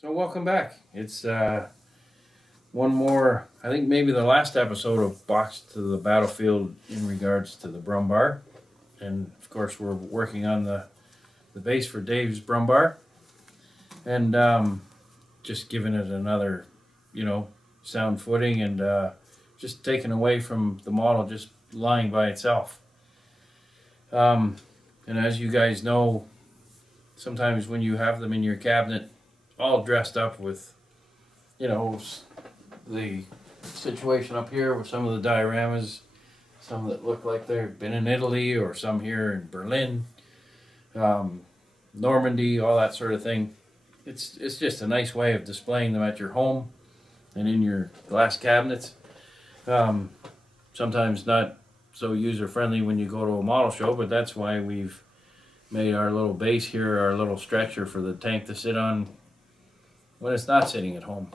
So welcome back. It's one more, I think maybe the last episode of Box to the Battlefield in regards to the Brummbar. And of course we're working on the base for Dave's Brummbar. And just giving it another, sound footing and just taken away from the model just lying by itself. And as you guys know, sometimes when you have them in your cabinet all dressed up with, the situation up here with some of the dioramas, some that look like they've been in Italy or some here in Berlin, Normandy, all that sort of thing. It's just a nice way of displaying them at your home and in your glass cabinets. Sometimes not so user-friendly when you go to a model show, but that's why we've made our little base here, our little stretcher for the tank to sit on when it's not sitting at home.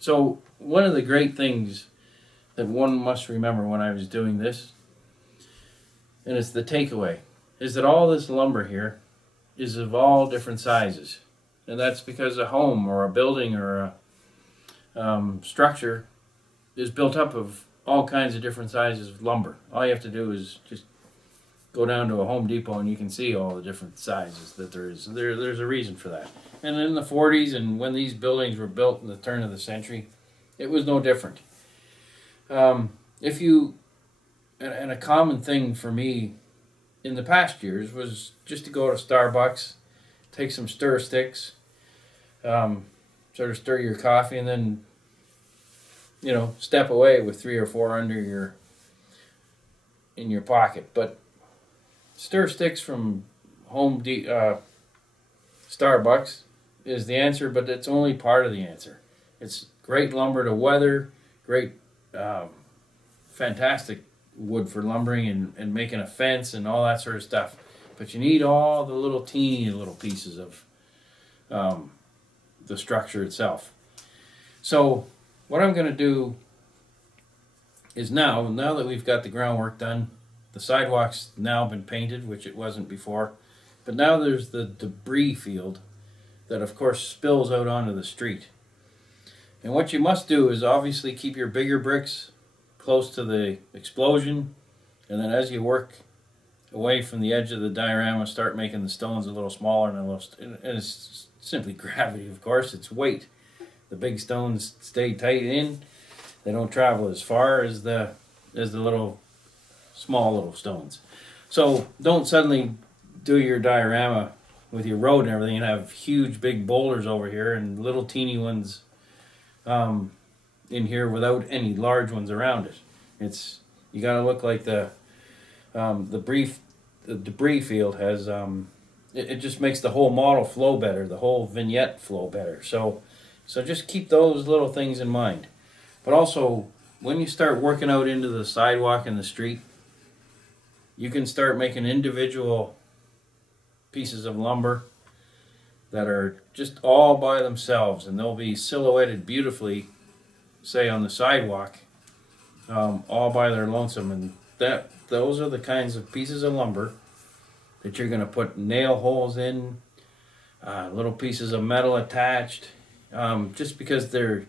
So one of the great things that one must remember when I was doing this, and it's the takeaway, is that all this lumber here is of all different sizes. And that's because a home or a building or a structure is built up of all kinds of different sizes of lumber. All you have to do is just go down to a Home Depot and you can see all the different sizes that there is. There's a reason for that. And in the 40s and when these buildings were built in the turn of the century, it was no different. And a common thing for me in the past years was just to go to Starbucks, take some stir sticks, sort of stir your coffee, and then, step away with 3 or 4 in your pocket. But stir sticks from Starbucks is the answer, but it's only part of the answer. It's great lumber to weather, great, fantastic wood for lumbering and making a fence and all that sort of stuff. But you need all the little teeny little pieces of the structure itself. So what I'm going to do is now that we've got the groundwork done, the sidewalk's now been painted, which it wasn't before, but now there's the debris field that of course spills out onto the street. And what you must do is obviously keep your bigger bricks close to the explosion, and then as you work away from the edge of the diorama, start making the stones a little smaller and it's simply gravity, of course. It's weight. The big stones stay tight in. They don't travel as far as the small little stones. So don't suddenly do your diorama with your road and everything and have huge big boulders over here and little teeny ones in here without any large ones around it. You got to look like the debris field has it just makes the whole model flow better, the whole vignette flow better. So just keep those little things in mind. But also when you start working out into the sidewalk and the street, you can start making individual pieces of lumber that are just all by themselves, and they'll be silhouetted beautifully, say on the sidewalk, all by their lonesome. And those are the kinds of pieces of lumber that you're going to put nail holes in, little pieces of metal attached, just because they're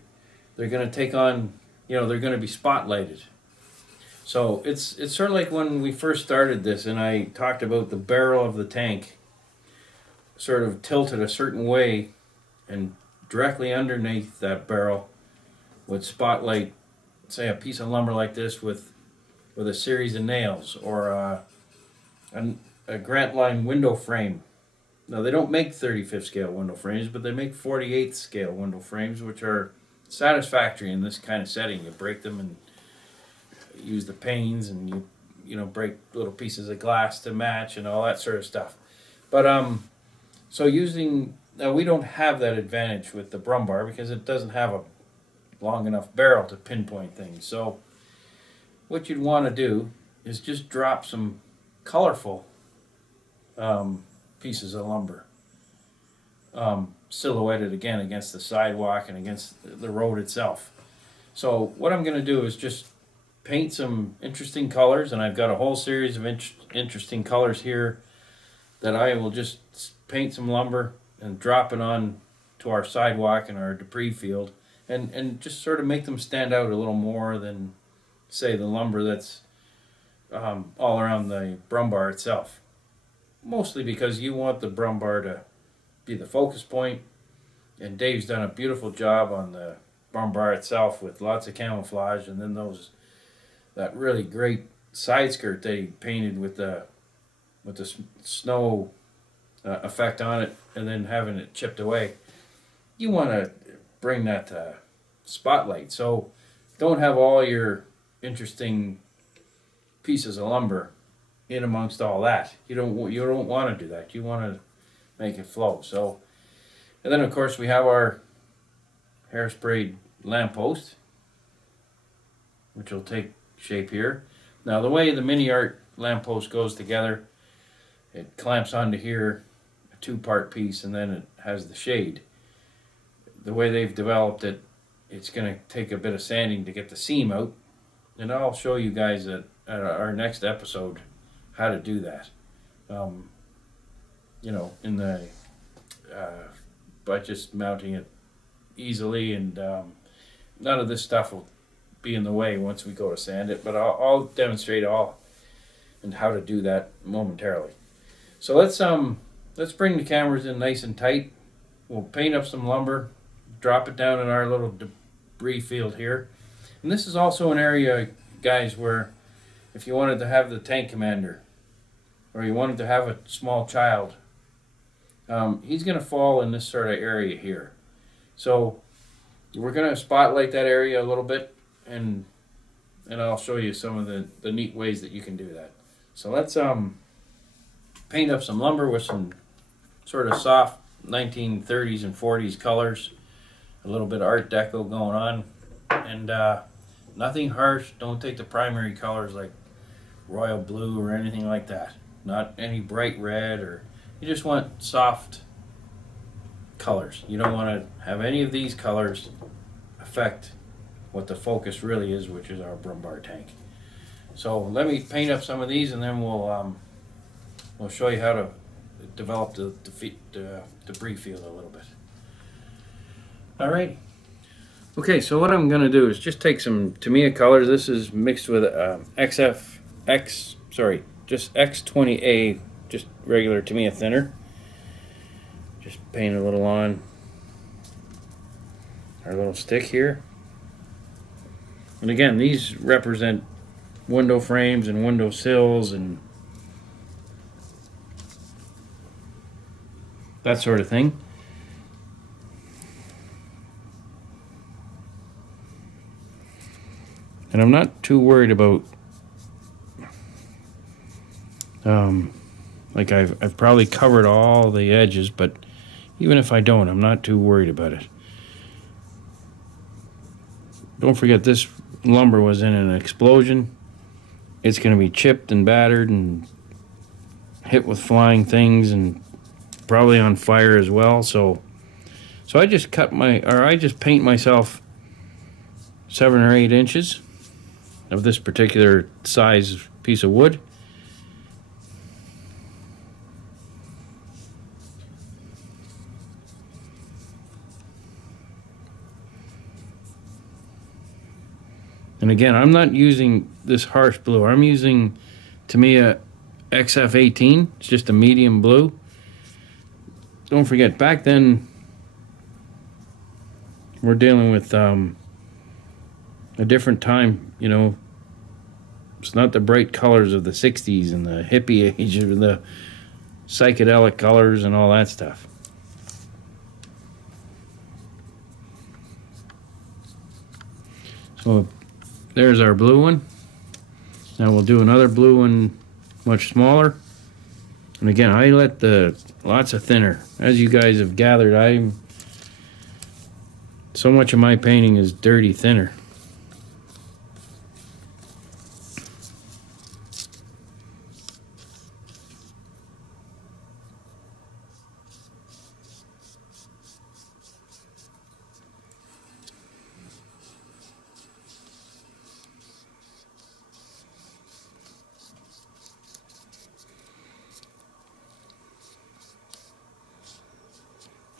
going to take on, they're going to be spotlighted. So it's sort of like when we first started this and I talked about the barrel of the tank sort of tilted a certain way, and directly underneath that barrel would spotlight, say, a piece of lumber like this with a series of nails, or a Grant Line window frame. Now, they don't make 35th scale window frames, but they make 48th scale window frames, which are satisfactory in this kind of setting. You break them and use the panes, and you break little pieces of glass to match and all that sort of stuff. But so now we don't have that advantage with the Brummbar because it doesn't have a long enough barrel to pinpoint things. So what you'd want to do is just drop some colorful pieces of lumber, silhouetted again against the sidewalk and against the road itself. So what I'm going to do is just paint some interesting colors, and I've got a whole series of interesting colors here that I will just paint some lumber and drop it on to our sidewalk and our debris field, and just sort of make them stand out a little more than, say, the lumber that's all around the Brummbar itself. Mostly because you want the Brummbar to be the focus point, and Dave's done a beautiful job on the Brummbar itself with lots of camouflage, and then that really great side skirt that he painted with the snow effect on it, and then having it chipped away. You want to bring that spotlight, so don't have all your interesting pieces of lumber in amongst all that. You don't want to do that. You want to make it flow. So, and then of course we have our hairsprayed lamppost, which will take shape here. Now the way the mini art lamppost goes together, it clamps onto here, a two-part piece, and then it has the shade. The way they've developed it, it's going to take a bit of sanding to get the seam out, and I'll show you guys at our next episode how to do that. You know, in the by just mounting it easily, and none of this stuff will be in the way once we go to sand it, but I'll demonstrate all and how to do that momentarily. So let's bring the cameras in nice and tight. We'll paint up some lumber, drop it down in our little debris field here. And this is also an area, guys, where if you wanted to have the tank commander, or you wanted to have a small child, he's going to fall in this sort of area here. So we're going to spotlight that area a little bit, and I'll show you some of the neat ways that you can do that. So let's paint up some lumber with some sort of soft 1930s and 40s colors, a little bit of Art Deco going on, and nothing harsh. Don't take the primary colors like royal blue or anything like that. Not any bright red, or you just want soft colors. You don't want to have any of these colors affect what the focus really is, which is our Brummbar tank. So let me paint up some of these, and then we'll show you how to develop the debris field a little bit. All right. Okay, so what I'm going to do is just take some Tamiya colors. This is mixed with just X20A, just regular Tamiya thinner. Just paint a little on our little stick here. And again, these represent window frames and window sills and that sort of thing. And I'm not too worried about like I've probably covered all the edges, but even if I don't, I'm not too worried about it. Don't forget, this lumber was in an explosion. It's going to be chipped and battered and hit with flying things and probably on fire as well. So I just I just paint myself 7 or 8 inches of this particular size piece of wood. And again, I'm not using this harsh blue. I'm using Tamiya XF18. It's just a medium blue. Don't forget, back then, we're dealing with a different time, you know. It's not the bright colors of the 60s and the hippie age or the psychedelic colors and all that stuff. So there's our blue one. Now we'll do another blue one, much smaller. And again, I let lots of thinner. As you guys have gathered, so much of my painting is dirty thinner.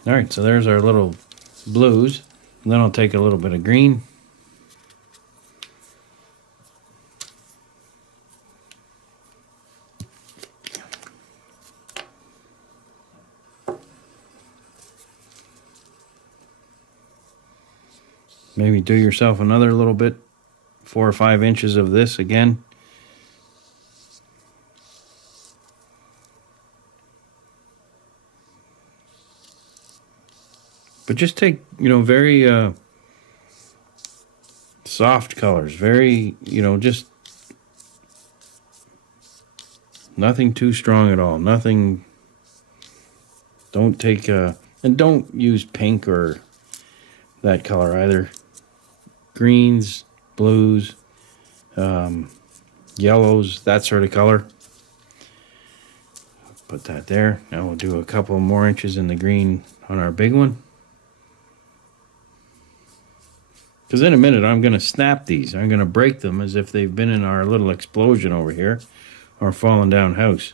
All right, so there's our little blues. And then I'll take a little bit of green. Maybe do yourself another little bit, 4 or 5 inches of this again. But just take, very soft colors, very, just nothing too strong at all. Nothing, don't take, and don't use pink or that color either. Greens, blues, yellows, that sort of color. Put that there. Now we'll do a couple more inches in the green on our big one. Because in a minute I'm going to snap these. I'm going to break them as if they've been in our little explosion over here or fallen down house.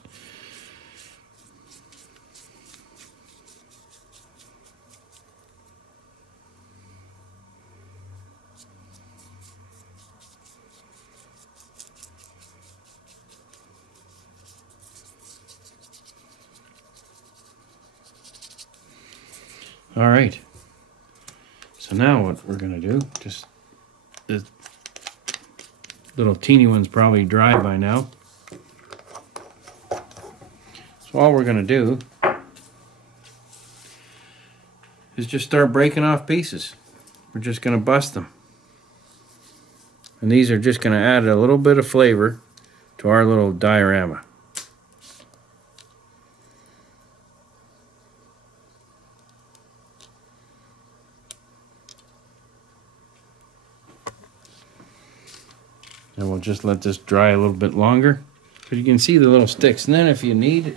All right. So now what we're going to do, just the little teeny one's probably dry by now. So all we're going to do is just start breaking off pieces. We're just going to bust them. And these are just going to add a little bit of flavor to our little diorama. And we'll just let this dry a little bit longer. But you can see the little sticks. And then if you need,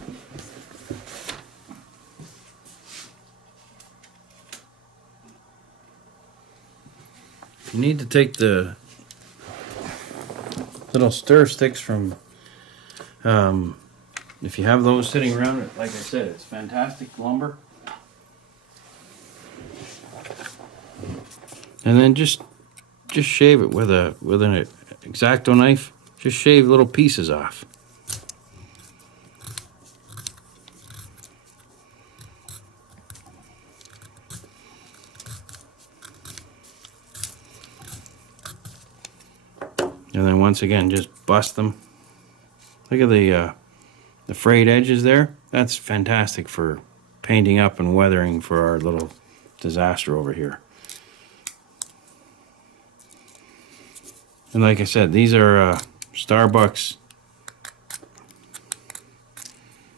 to take the little stir sticks from, if you have those sitting around, like I said, it's fantastic lumber. And then just shave it with an X-Acto knife. Just shave little pieces off. And then once again, just bust them. Look at the frayed edges there. That's fantastic for painting up and weathering for our little disaster over here. And like I said, these are Starbucks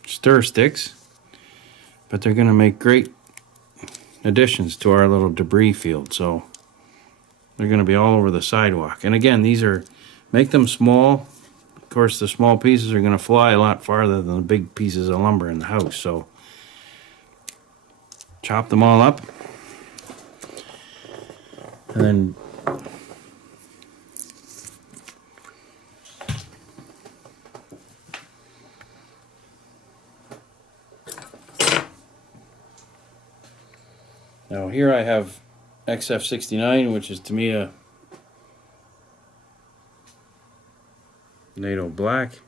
stir sticks, but they're going to make great additions to our little debris field. So they're going to be all over the sidewalk. And again, these are, make them small. Of course, the small pieces are going to fly a lot farther than the big pieces of lumber in the house. So chop them all up. And then now here I have XF69, which is to me a NATO black.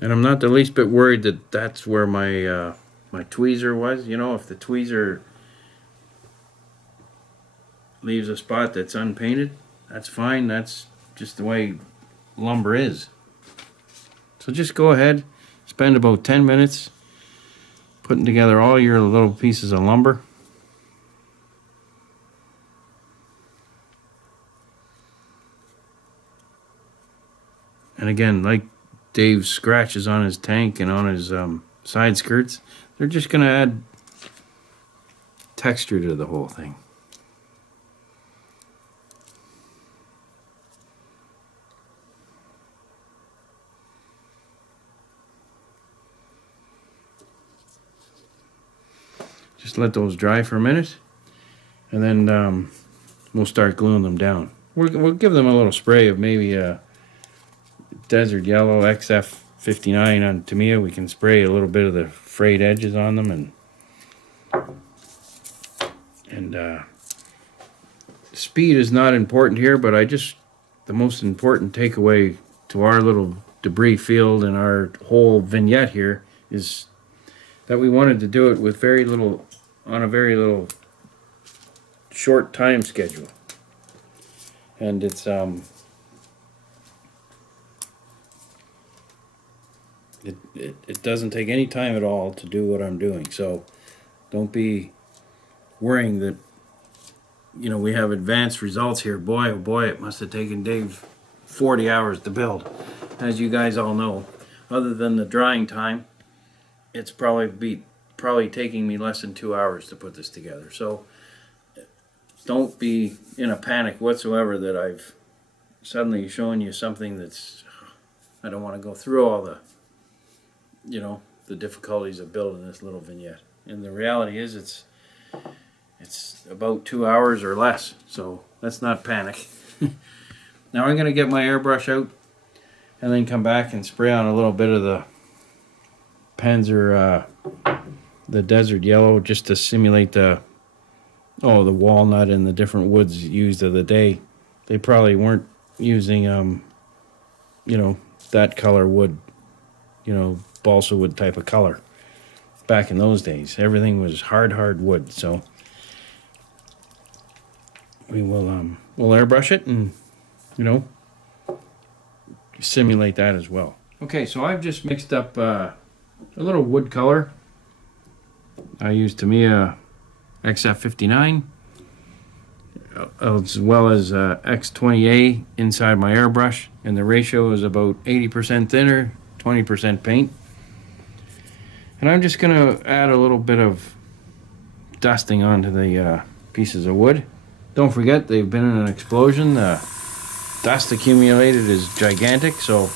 And I'm not the least bit worried that that's where my my tweezer was. You know, if the tweezer leaves a spot that's unpainted, that's fine. That's just the way lumber is. So just go ahead, spend about 10 minutes putting together all your little pieces of lumber. And again, like Dave's scratches on his tank and on his side skirts, they're just going to add texture to the whole thing. Just let those dry for a minute, and then we'll start gluing them down. we'll give them a little spray of maybe a Desert Yellow XF59 on Tamiya. We can spray a little bit of the frayed edges on them, and speed is not important here, but the most important takeaway to our little debris field and our whole vignette here is that we wanted to do it with on a very little short time schedule. And it's it doesn't take any time at all to do what I'm doing, so don't be worrying that, you know, we have advanced results here. Boy, oh boy, it must have taken Dave 40 hours to build. As you guys all know, other than the drying time, it's probably taking me less than 2 hours to put this together. So don't be in a panic whatsoever that I've suddenly shown you something that's, I don't want to go through all the, you know, the difficulties of building this little vignette. And the reality is it's about 2 hours or less, so let's not panic. Now I'm going to get my airbrush out and then come back and spray on a little bit of the Panzer, the Desert Yellow, just to simulate the walnut and the different woods used of the day. They probably weren't using, you know, that color wood, you know, balsa wood type of color back in those days. Everything was hard wood, so we will we'll airbrush it and, you know, simulate that as well. Okay, so I've just mixed up a little wood color. I used Tamiya XF59 as well as X20A inside my airbrush, and the ratio is about 80% thinner, 20% paint. And I'm just going to add a little bit of dusting onto the pieces of wood. Don't forget, they've been in an explosion. The dust accumulated is gigantic, so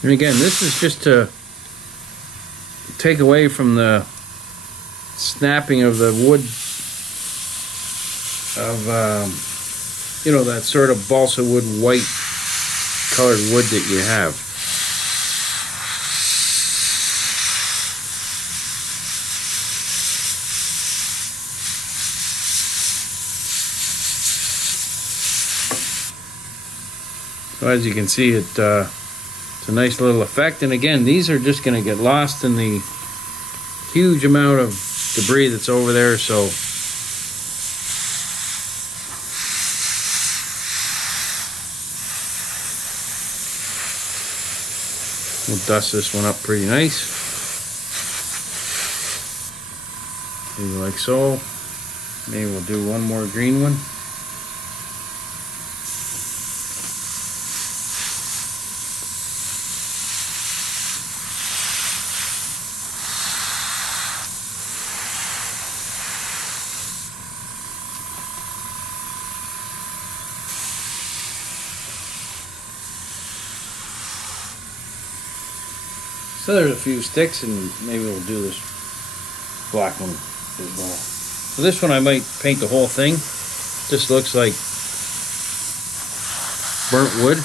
and again, this is just to take away from the snapping of the wood of, you know, that sort of balsa wood white colored wood that you have. So as you can see, it's a nice little effect. And again, these are just going to get lost in the huge amount of debris that's over there, so we'll dust this one up pretty nice, maybe like so. Maybe we'll do one more green one. So there's a few sticks, and maybe we'll do this black one as well. So this one I might paint the whole thing. This looks like burnt wood.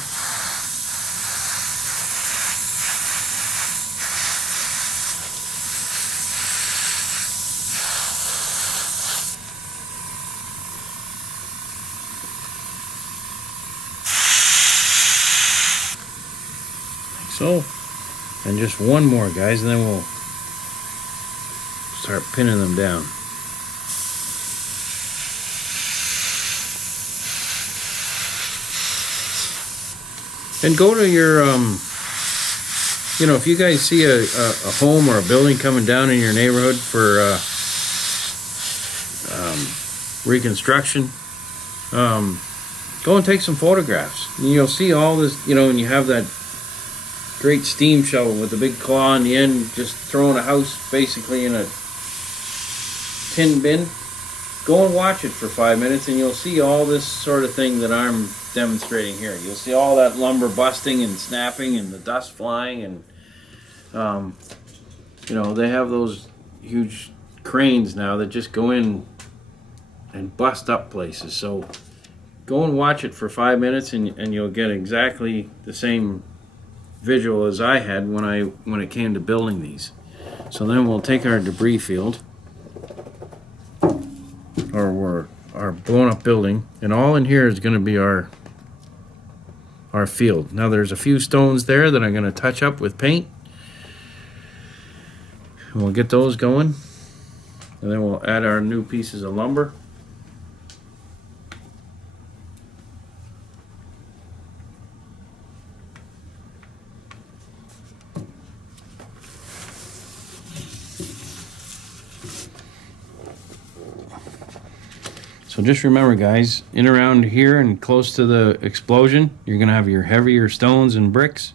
Like so. And just one more, guys, and then we'll start pinning them down. And go to your, you know, if you guys see a home or a building coming down in your neighborhood for reconstruction, go and take some photographs. And you'll see all this, you know, and you have that great steam shovel with a big claw on the end, just throwing a house basically in a tin bin. Go and watch it for 5 minutes and you'll see all this sort of thing that I'm demonstrating here. You'll see all that lumber busting and snapping and the dust flying, and you know, they have those huge cranes now that just go in and bust up places. So go and watch it for 5 minutes and you'll get exactly the same visual as I had when it came to building these. So then we'll take our debris field, or our blown up building, and all in here is going to be our field. Now there's a few stones there that I'm going to touch up with paint, and we'll get those going, and then we'll add our new pieces of lumber. So just remember, guys, in around here and close to the explosion, you're going to have your heavier stones and bricks,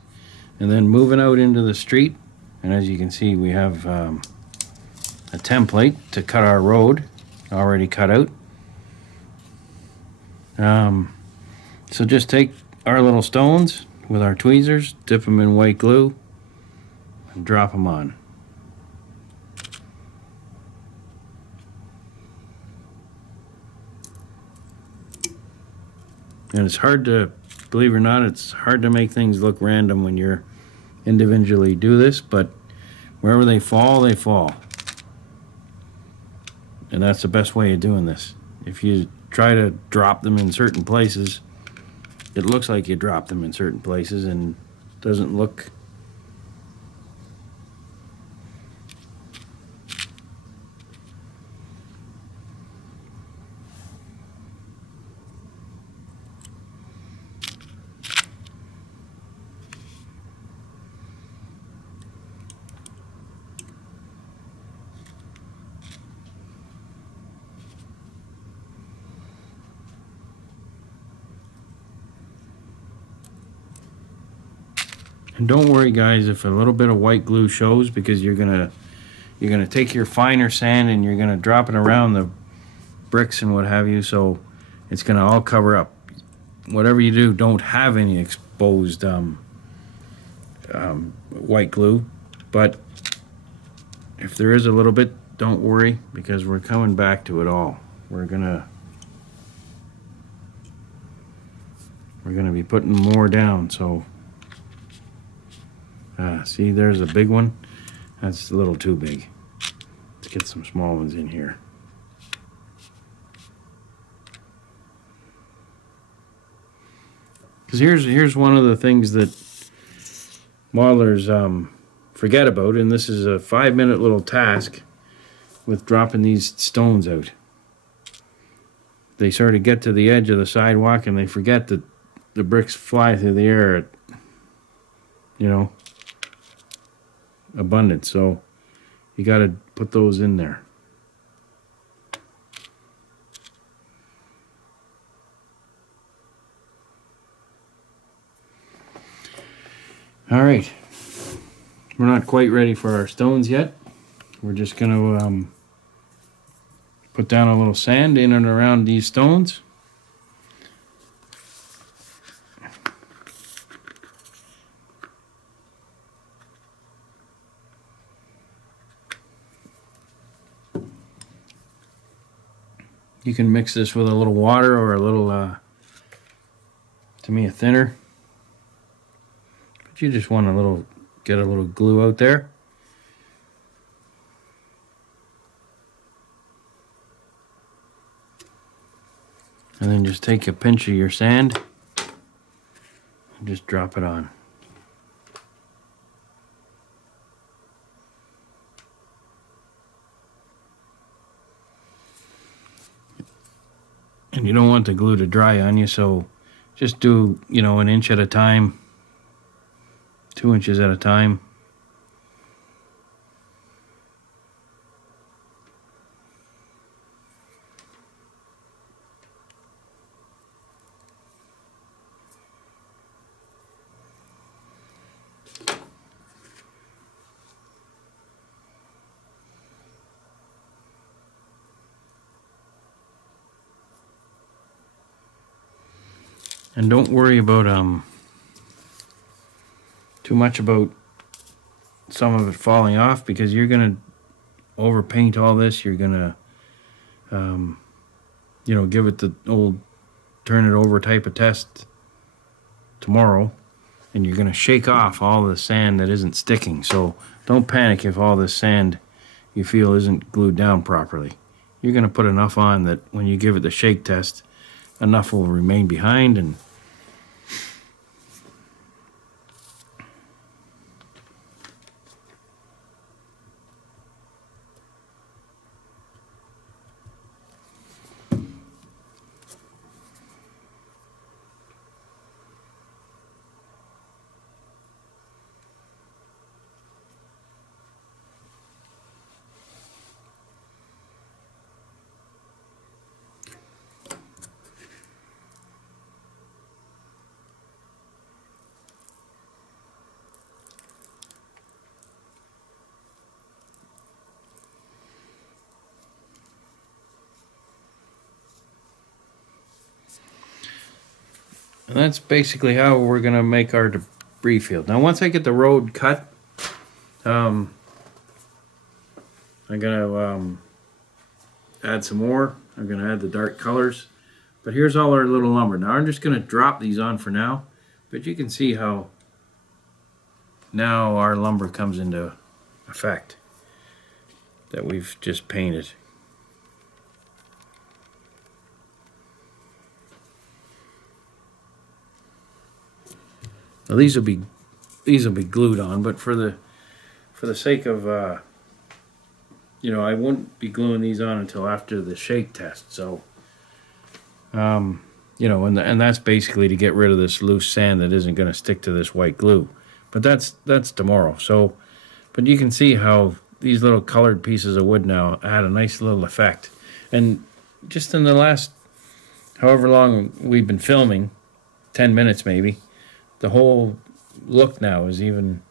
and then moving out into the street. And as you can see, we have a template to cut our road already cut out. So just take our little stones with our tweezers, dip them in white glue, and drop them on. And it's hard to, believe it or not, it's hard to make things look random when you're individually do this, but wherever they fall, they fall. And that's the best way of doing this. If you try to drop them in certain places, it looks like you drop them in certain places and doesn't look And don't worry, guys, if a little bit of white glue shows, because you're gonna take your finer sand and you're gonna drop it around the bricks and what have you, so it's gonna all cover up. Whatever you do, don't have any exposed white glue, but if there is a little bit, don't worry, because we're coming back to it all. We're gonna be putting more down. So see, there's a big one. That's a little too big. Let's get some small ones in here. Because here's one of the things that modelers forget about, and this is a 5-minute little task with dropping these stones out. They sort of get to the edge of the sidewalk and they forget that the bricks fly through the air at, you know, abundance. So you got to put those in there. All right, we're not quite ready for our stones yet. We're just going to put down a little sand in and around these stones. You can mix this with a little water or a little, to me, a thinner. But you just want to get a little glue out there. And then just take a pinch of your sand and just drop it on. And you don't want the glue to dry on you, so just do, you know, 1 inch at a time, 2 inches at a time. And don't worry about too much about some of it falling off, because you're gonna overpaint all this. You're gonna you know, give it the old turn it over type of test tomorrow, and you're gonna shake off all the sand that isn't sticking. So don't panic if all this sand you feel isn't glued down properly. You're gonna put enough on that when you give it the shake test, enough will remain behind. And that's basically how we're gonna make our debris field. Now once I get the road cut, I'm gonna add some more. I'm gonna add the dark colors. But here's all our little lumber. Now I'm just gonna drop these on for now, but you can see how now our lumber comes into effect that we've just painted. Now these will be glued on, but for the sake of you know, I wouldn't be gluing these on until after the shake test. So you know, and that's basically to get rid of this loose sand that isn't going to stick to this white glue. But that's tomorrow. So, but you can see how these little colored pieces of wood now add a nice little effect. And just in the last however long we've been filming, 10 minutes maybe, the whole look now is even,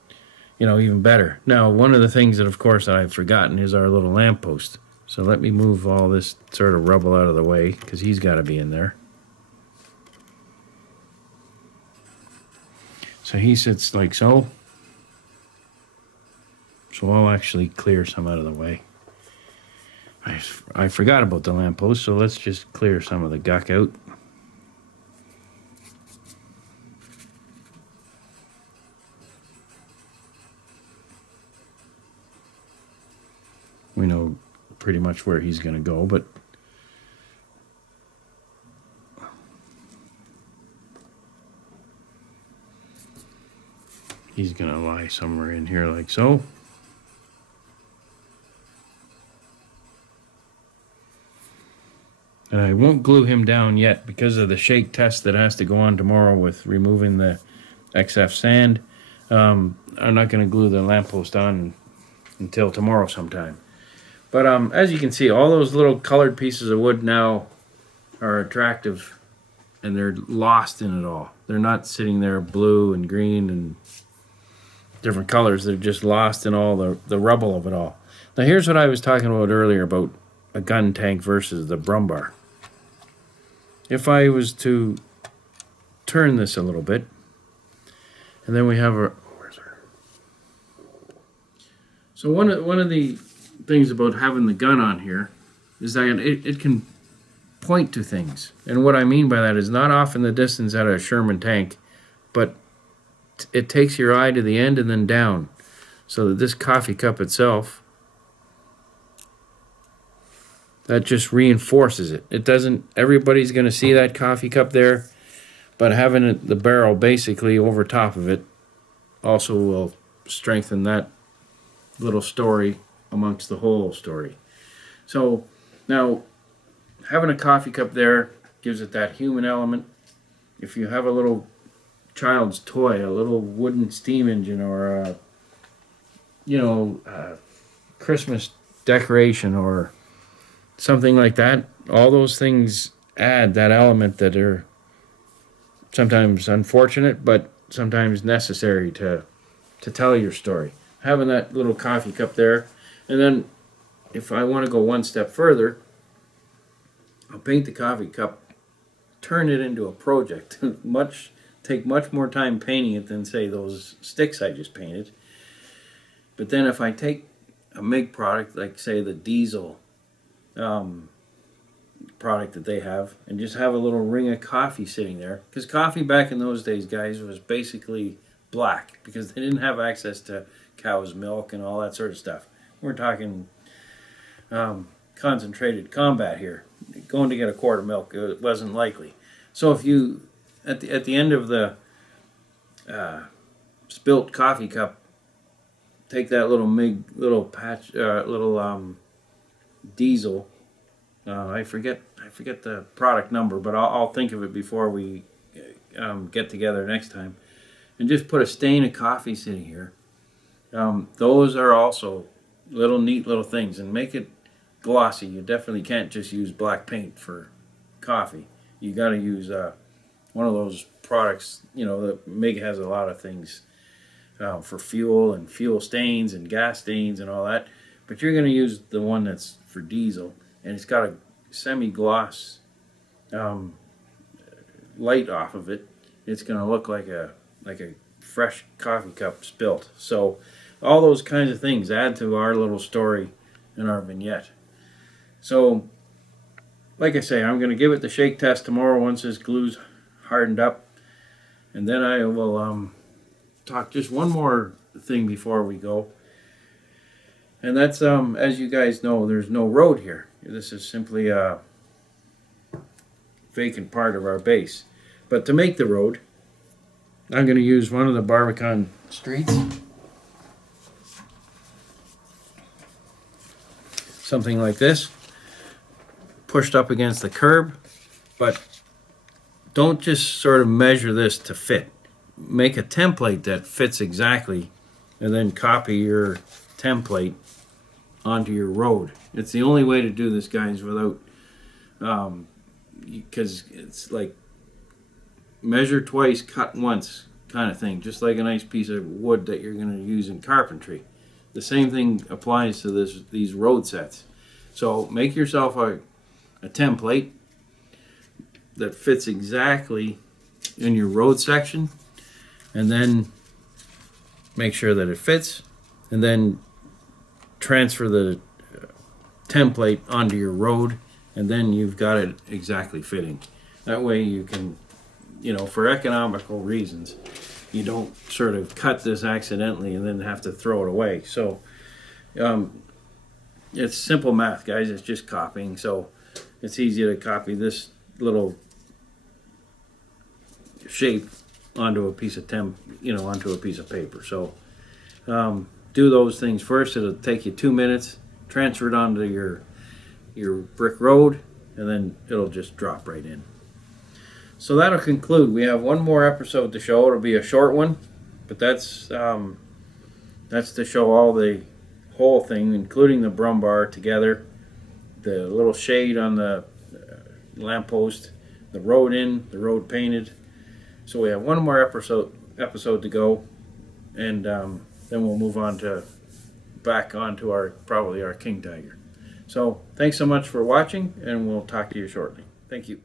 you know, even better. Now, one of the things that, of course, I've forgotten is our little lamppost. So let me move all this sort of rubble out of the way, because he's got to be in there. So he sits like so. So I'll actually clear some out of the way. I forgot about the lamppost, so let's just clear some of the guck out. We know pretty much where he's going to go, but he's going to lie somewhere in here like so. And I won't glue him down yet because of the shake test that has to go on tomorrow with removing the XF sand. I'm not going to glue the lamppost on until tomorrow sometime. But as you can see, all those little colored pieces of wood now are attractive, and they're lost in it all. They're not sitting there blue and green and different colors. They're just lost in all the rubble of it all. Now here's what I was talking about earlier about a gun tank versus the Brummbar. If I was to turn this a little bit, and then we have our... Where's our... So one of the things about having the gun on here is that it can point to things. And what I mean by that is not off in the distance at a Sherman tank, but it takes your eye to the end and then down, so that this coffee cup itself, that just reinforces it. It doesn't, everybody's going to see that coffee cup there, but having the barrel basically over top of it also will strengthen that little story amongst the whole story. So now having a coffee cup there gives it that human element. If you have a little child's toy, a little wooden steam engine, or a, you know, Christmas decoration or something like that, all those things add that element that are sometimes unfortunate but sometimes necessary to to tell your story. Having that little coffee cup there, and then if I want to go one step further, I'll paint the coffee cup, turn it into a project. Take much more time painting it than, say, those sticks I just painted. But then if I take a MIG product, like say the diesel product that they have, and just have a little ring of coffee sitting there, because coffee back in those days, guys, was basically black because they didn't have access to cow's milk and all that sort of stuff. We're talking concentrated combat here. Going to get a quart of milk, it wasn't likely. So if you at the end of the spilt coffee cup, take that little MIG diesel. I forget the product number, but I'll think of it before we get together next time. And just put a stain of coffee sitting here. Those are also neat little things, and make it glossy. You definitely can't just use black paint for coffee. You got to use one of those products. You know, the MIG has a lot of things for fuel and fuel stains and gas stains and all that. But you're going to use the one that's for diesel, and it's got a semi-gloss light off of it. It's going to look like a fresh coffee cup spilt. So all those kinds of things add to our little story in our vignette. So like I say, I'm going to give it the shake test tomorrow once this glue's hardened up, and then I will talk just one more thing before we go, and that's as you guys know, there's no road here. This is simply a vacant part of our base. But to make the road, I'm going to use one of the Barbakan streets. Something like this, pushed up against the curb, but don't just sort of measure this to fit. Make a template that fits exactly, and then copy your template onto your road. It's the only way to do this, guys, without, because it's like measure twice, cut once kind of thing, just like a nice piece of wood that you're going to use in carpentry. The same thing applies to these road sets. So make yourself a template that fits exactly in your road section, and then make sure that it fits, and then transfer the template onto your road, and then you've got it exactly fitting. That way you can, you know, for economical reasons, you don't sort of cut this accidentally and then have to throw it away. So it's simple math, guys. It's just copying. So it's easy to copy this little shape onto a piece of onto a piece of paper. So do those things first. It'll take you 2 minutes. Transfer it onto your brick road, and then it'll just drop right in. So that'll conclude. We have one more episode to show. It'll be a short one, but that's to show all the whole thing, including the Brummbar together, the little shade on the lamppost, the road the road painted. So we have one more episode to go, and then we'll move on to back onto probably our King Tiger. So thanks so much for watching, and we'll talk to you shortly. Thank you.